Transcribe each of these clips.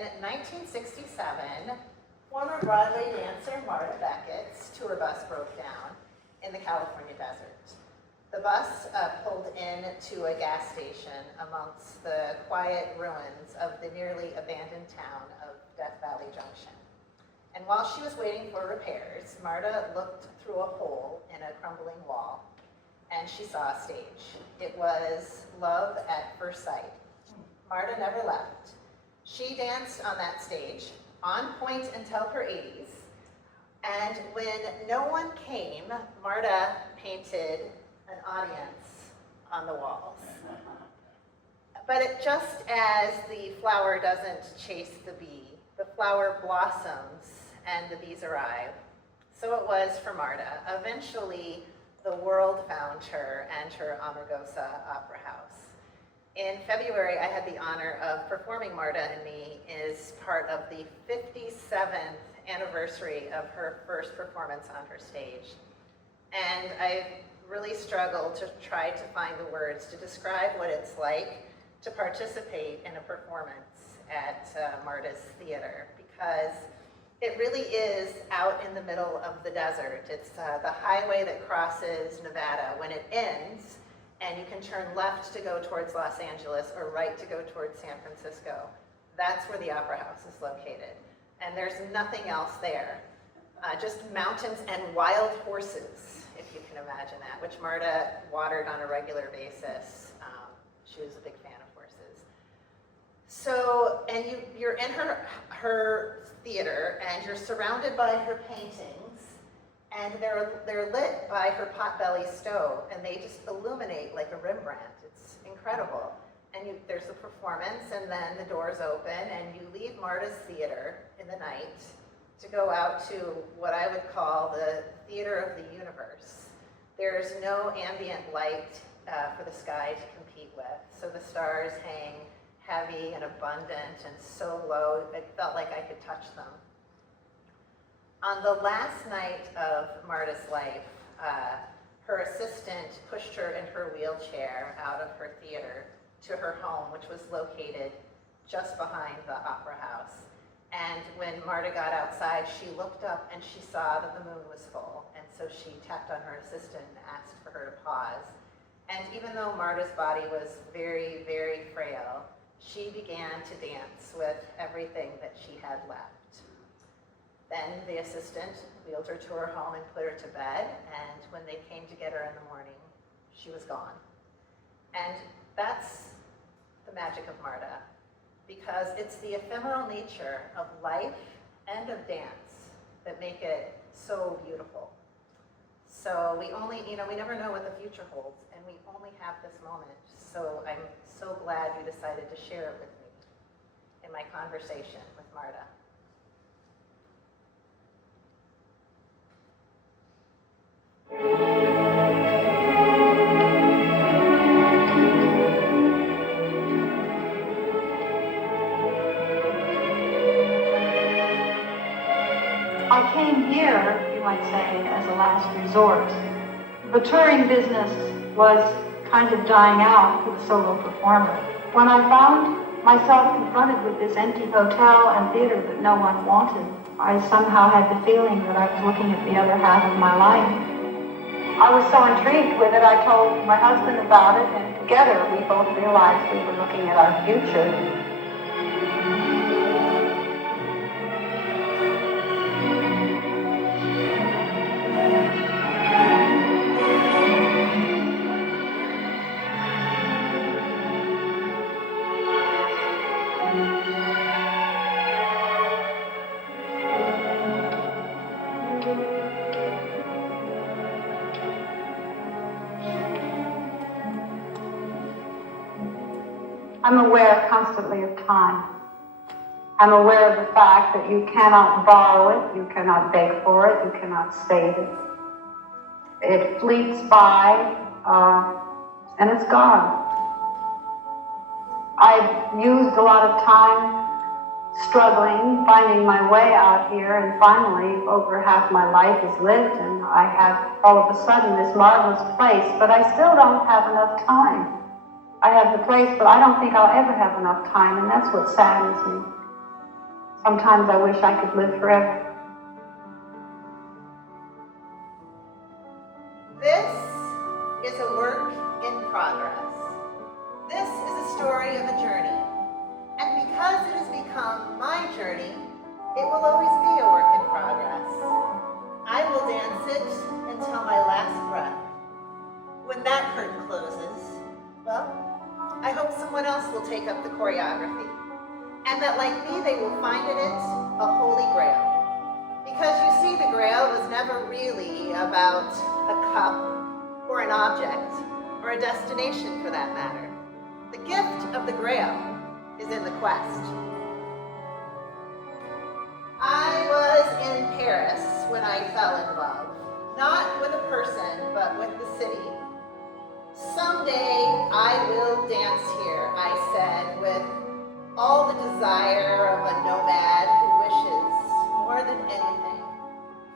In 1967, former Broadway dancer Marta Beckett's tour bus broke down in the California desert. The bus pulled into a gas station amongst the quiet ruins of the nearly abandoned town of Death Valley Junction. And while she was waiting for repairs, Marta looked through a hole in a crumbling wall, and she saw a stage. It was love at first sight. Marta never left. She danced on that stage, on point until her 80s, and when no one came, Marta painted an audience on the walls. But just as the flower doesn't chase the bee, the flower blossoms and the bees arrive. So it was for Marta. Eventually, the world found her and her Amargosa Opera House. In February, I had the honor of performing Marta and Me as part of the 57th anniversary of her first performance on her stage. And I really struggled to try to find the words to describe what it's like to participate in a performance at Marta's theater, because it really is out in the middle of the desert. It's the highway that crosses Nevada. When it ends, and you can turn left to go towards Los Angeles or right to go towards San Francisco, that's where the Opera House is located. And there's nothing else there. Just mountains and wild horses, if you can imagine that, which Marta watered on a regular basis. She was a big fan of horses. So, and you're in her theater, and you're surrounded by her paintings, and they're lit by her potbelly stove, and they just illuminate like a Rembrandt. It's incredible. And there's a performance, and then the doors open, and you leave Marta's theater in the night to go out to what I would call the theater of the universe. There's no ambient light for the sky to compete with, so the stars hang heavy and abundant and so low, it felt like I could touch them. On the last night of Marta's life, her assistant pushed her in her wheelchair out of her theater to her home, which was located just behind the Opera House. And when Marta got outside, she looked up and she saw that the moon was full. And so she tapped on her assistant and asked for her to pause. And even though Marta's body was very, very frail, she began to dance with everything that she had left. Then the assistant wheeled her to her home and put her to bed, and when they came to get her in the morning, she was gone. And that's the magic of Marta, because it's the ephemeral nature of life and of dance that make it so beautiful. So we never know what the future holds, and we only have this moment. So I'm so glad you decided to share it with me in my conversation with Marta. I came here, you might say, as a last resort. The touring business was kind of dying out for the solo performer. When I found myself confronted with this empty hotel and theater that no one wanted, I somehow had the feeling that I was looking at the other half of my life. I was so intrigued with it, I told my husband about it, and together we both realized we were looking at our future. I'm aware constantly of time. I'm aware of the fact that you cannot borrow it, you cannot beg for it, you cannot save it. It fleets by, and it's gone. I've used a lot of time struggling, finding my way out here, and finally over half my life is lived, and I have all of a sudden this marvelous place, but I still don't have enough time. I have the place, but I don't think I'll ever have enough time, and that's what saddens me. Sometimes I wish I could live forever. This is a work in progress. This is a story of a journey. And because it has become my journey, it will always be a work in progress. I will dance it until my last breath. When that curtain closes, well, I hope someone else will take up the choreography. And that like me, they will find in it a holy grail. Because you see, the grail was never really about a cup or an object or a destination for that matter. The gift of the grail is in the quest. I was in Paris when I fell in love, not with a person, but with the city. Someday I will dance here, I said, with all the desire of a nomad who wishes more than anything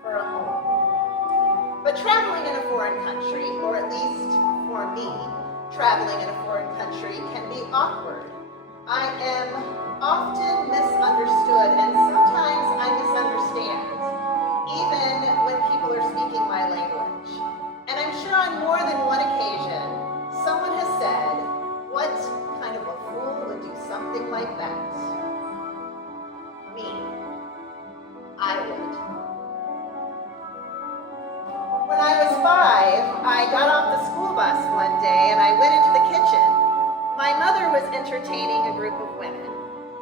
for a home. But traveling in a foreign country, or at least for me, traveling in a foreign country can be awkward. I am often misunderstood, and sometimes I misunderstand, even when people are speaking my language. And I'm sure on more than one occasion, someone has said, "What kind of a fool would do something like that?" Me. I would. When I was 5, I got off the school bus one day and I went into the kitchen. My mother was entertaining a group of women.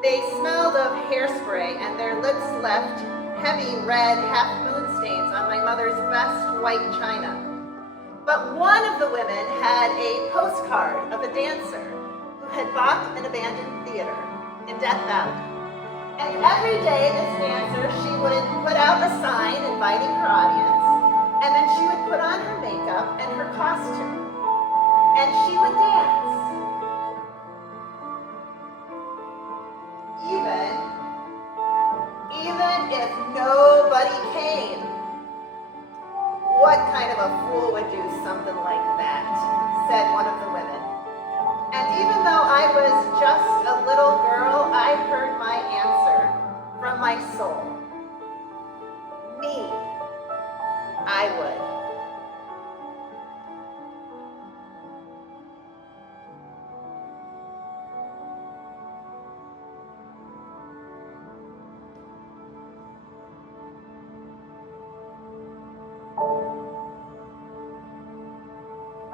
They smelled of hairspray and their lips left heavy red half-moon stains on my mother's best white china. But one of the women had a postcard of a dancer who had bought an abandoned theater in Death Valley. And every day this dancer, she would put out a sign inviting her audience, and then she would put on her makeup and her costume, and she would dance. Even if nobody came. What kind of a fool would do something like that, said one of the women. And even though I was just a little girl, I heard my answer from my soul. Me, I would.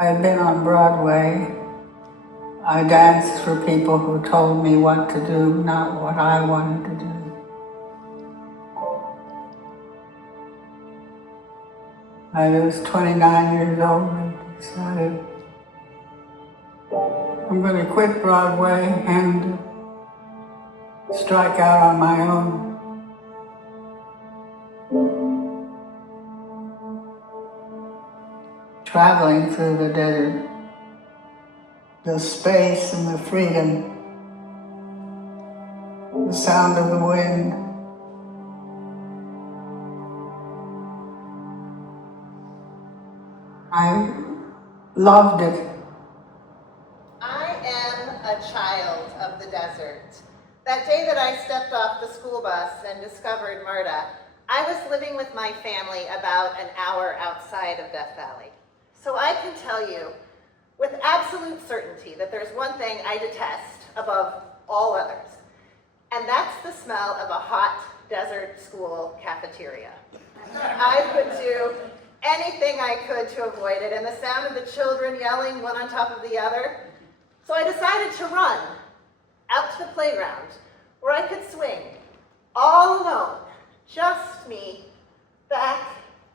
I've been on Broadway. I danced for people who told me what to do, not what I wanted to do. I was 29 years old and decided I'm going to quit Broadway and strike out on my own. Traveling through the desert, the space and the freedom, the sound of the wind. I loved it. I am a child of the desert. That day that I stepped off the school bus and discovered Marta, I was living with my family about an hour outside of Death Valley. So I can tell you with absolute certainty that there's one thing I detest above all others, and that's the smell of a hot desert school cafeteria. I would do anything I could to avoid it, and the sound of the children yelling one on top of the other. So I decided to run out to the playground where I could swing all alone, just me, back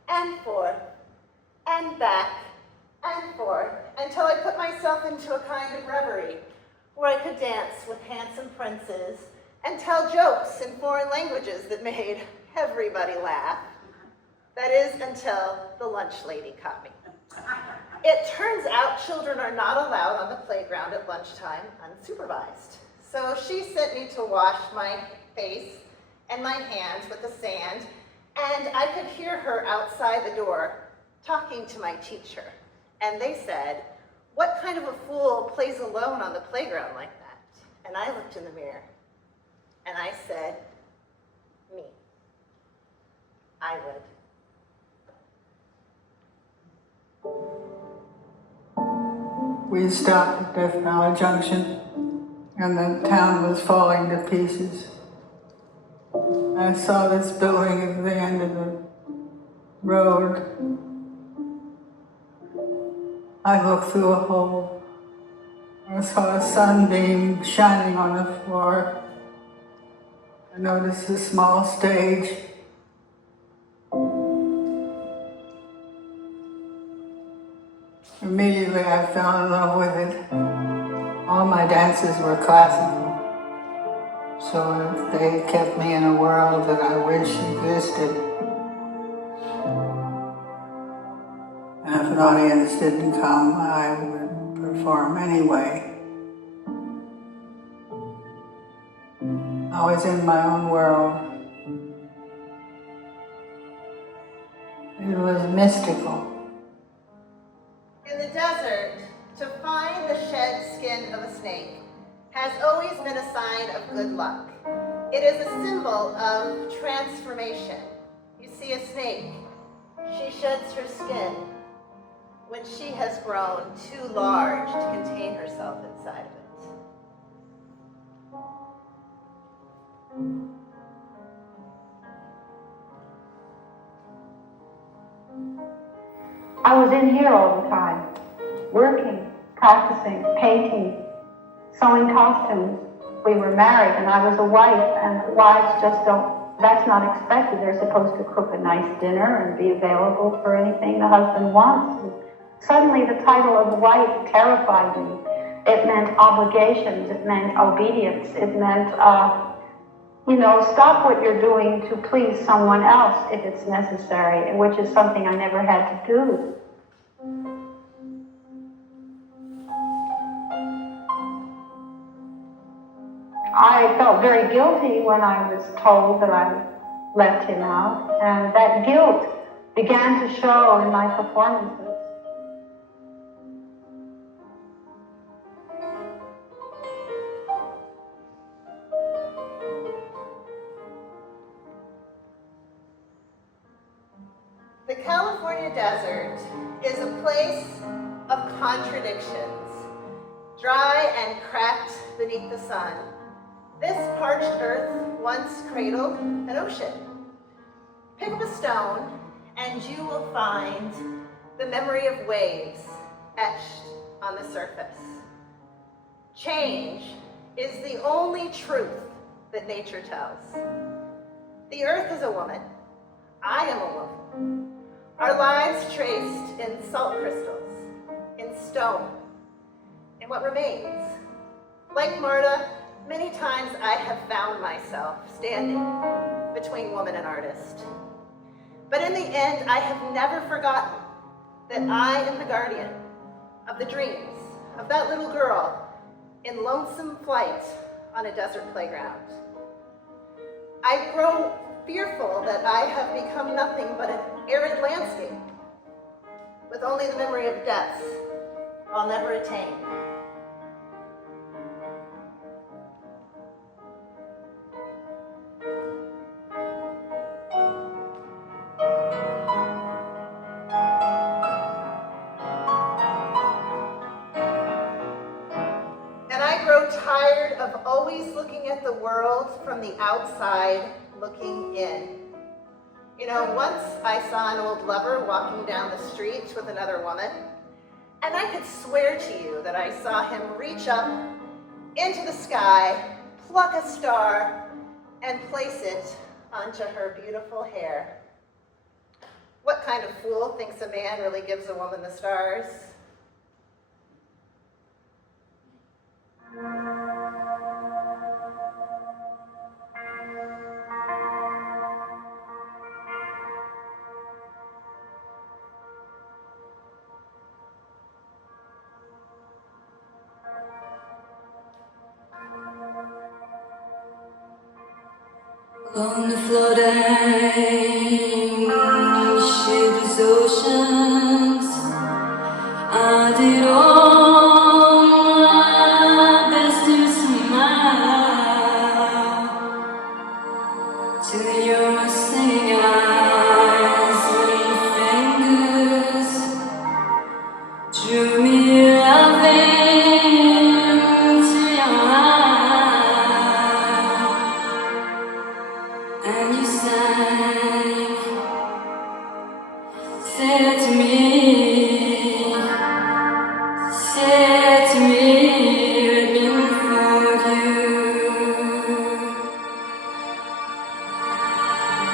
and forth, and back and forth, until I put myself into a kind of reverie where I could dance with handsome princes and tell jokes in foreign languages that made everybody laugh. That is, until the lunch lady caught me. It turns out children are not allowed on the playground at lunchtime unsupervised. So she sent me to wash my face and my hands with the sand, and I could hear her outside the door talking to my teacher. And they said, "What kind of a fool plays alone on the playground like that?" And I looked in the mirror and I said, I would. We stopped at Death Valley Junction, and the town was falling to pieces. I saw this building at the end of the road. I looked through a hole. I saw a sunbeam shining on the floor. I noticed a small stage. Immediately I fell in love with it. All my dances were classical, so they kept me in a world that I wish existed. And if an audience didn't come, I would perform anyway. I was in my own world. It was mystical. In the desert, to find the shed skin of a snake has always been a sign of good luck. It is a symbol of transformation. You see a snake, she sheds her skin when she has grown too large to contain herself inside of it. I was in here all the time, working, practicing, painting, sewing costumes. We were married and I was a wife, and wives just don't, that's not expected. They're supposed to cook a nice dinner and be available for anything the husband wants. And suddenly the title of wife terrified me. It meant obligations, it meant obedience, it meant, stop what you're doing to please someone else if it's necessary, which is something I never had to do. I felt very guilty when I was told that I left him out, and that guilt began to show in my performances. The California desert is a place of contradictions. Dry and cracked beneath the sun, this parched earth once cradled an ocean. Pick up a stone and you will find the memory of waves etched on the surface. Change is the only truth that nature tells. The earth is a woman. I am a woman. Our lives traced in salt crystals, in stone, in what remains. Like Marta, many times I have found myself standing between woman and artist. But in the end, I have never forgotten that I am the guardian of the dreams of that little girl in lonesome flight on a desert playground. I grow fearful that I have become nothing but an arid landscape with only the memory of depths I'll never attain. And I grow tired of always looking at the world from the outside looking in. Once I saw an old lover walking down the street with another woman, and I could swear to you that I saw him reach up into the sky, pluck a star, and place it onto her beautiful hair. What kind of fool thinks a man really gives a woman the stars? On the floating shapeless oceans, I did all my best to smile till you're singing out. and you sang. Said to me, let me unfold you.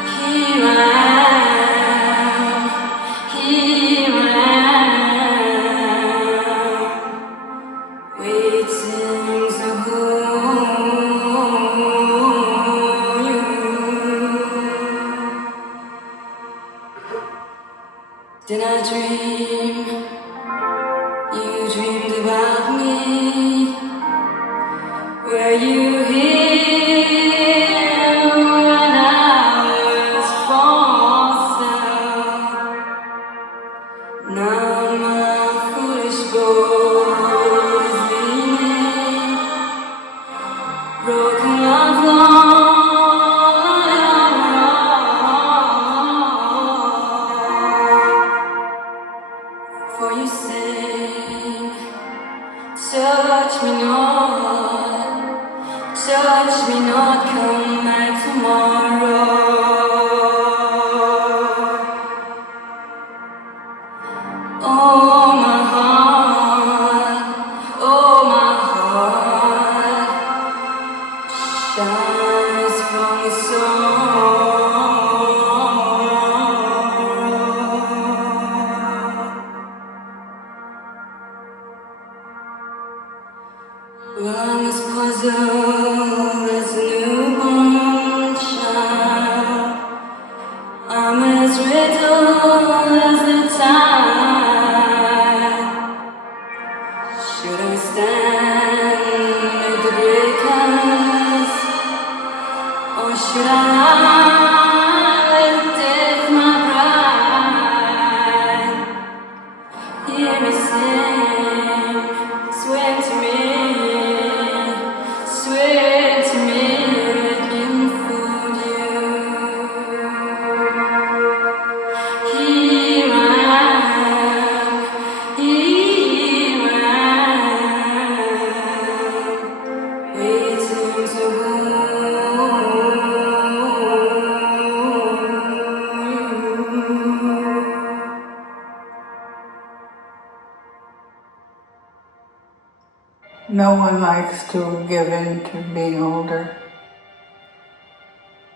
Here I am, waiting to hold you. Did I dream? You dreamed about me. Were you here when I was false? Now my foolish boat is leaning, broken of love. For you sang, touch me not, come back tomorrow. Oh my heart shines from the well, I'm as puzzled as a newborn child. I'm as riddled as the tide. Should I stand with the breakers, or should I lie with death, my bride? Hear me sing, swear to me, let me unfold you. Here I am, waiting to No one likes to give in to being older.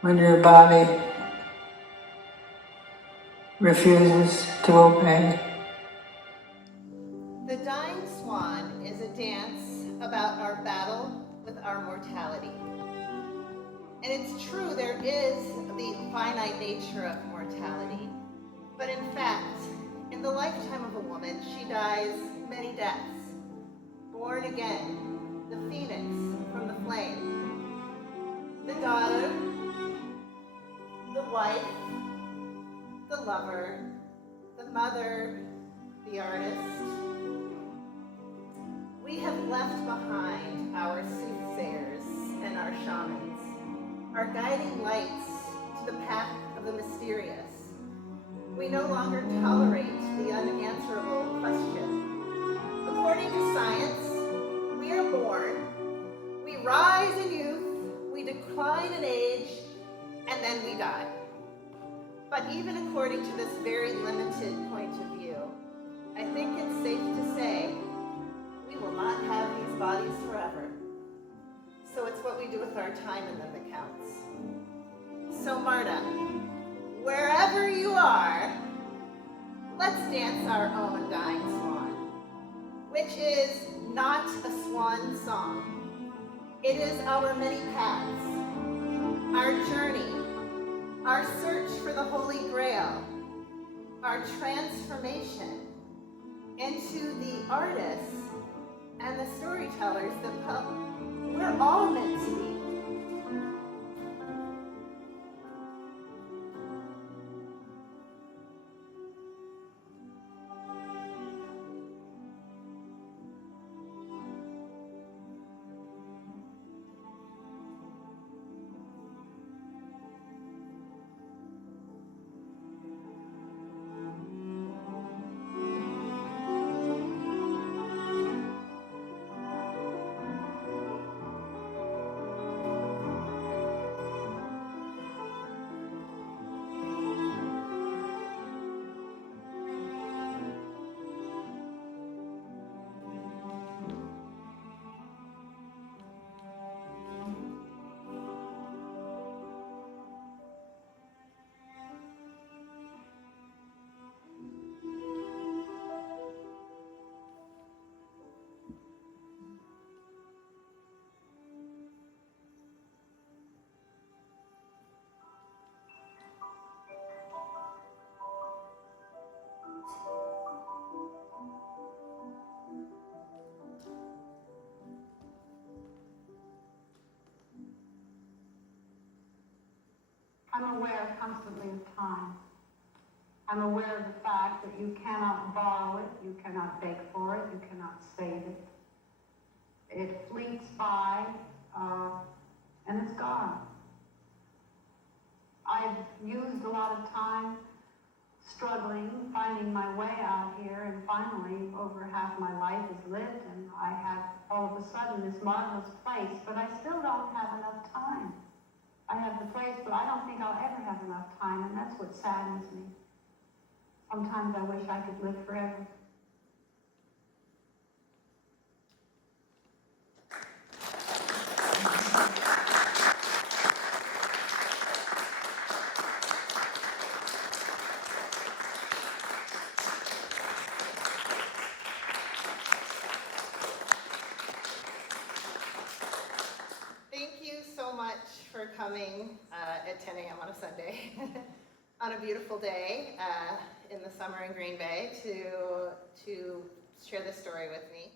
When your body refuses to obey. The Dying Swan is a dance about our battle with our mortality. And it's true, there is the finite nature of mortality. But in fact, in the lifetime of a woman, she dies many deaths. Born again, the phoenix from the flame. The daughter, the wife, the lover, the mother, the artist. We have left behind our soothsayers and our shamans, our guiding lights to the path of the mysterious. We no longer tolerate the unanswerable question. According to science, we are born, we rise in youth, we decline in age, and then we die. But even according to this very limited point of view, I think it's safe to say we will not have these bodies forever. So it's what we do with our time in them that counts. So Marta, wherever you are, let's dance our own Dying Swan, which is not a swan song. It is our many paths, our journey, our search for the Holy Grail, our transformation into the artists and the storytellers that we're all meant to be. I'm aware constantly of time. I'm aware of the fact that you cannot borrow it, you cannot beg for it, you cannot save it. It fleets by, and it's gone. I've used a lot of time struggling, finding my way out here, and finally over half my life is lived, and I have all of a sudden this marvelous place, but I still don't have enough time. I have the place, but I don't think I'll ever have enough time, and that's what saddens me. Sometimes I wish I could live forever. Thank you so much for coming at 10 a.m. on a Sunday, on a beautiful day in the summer in Green Bay to share this story with me.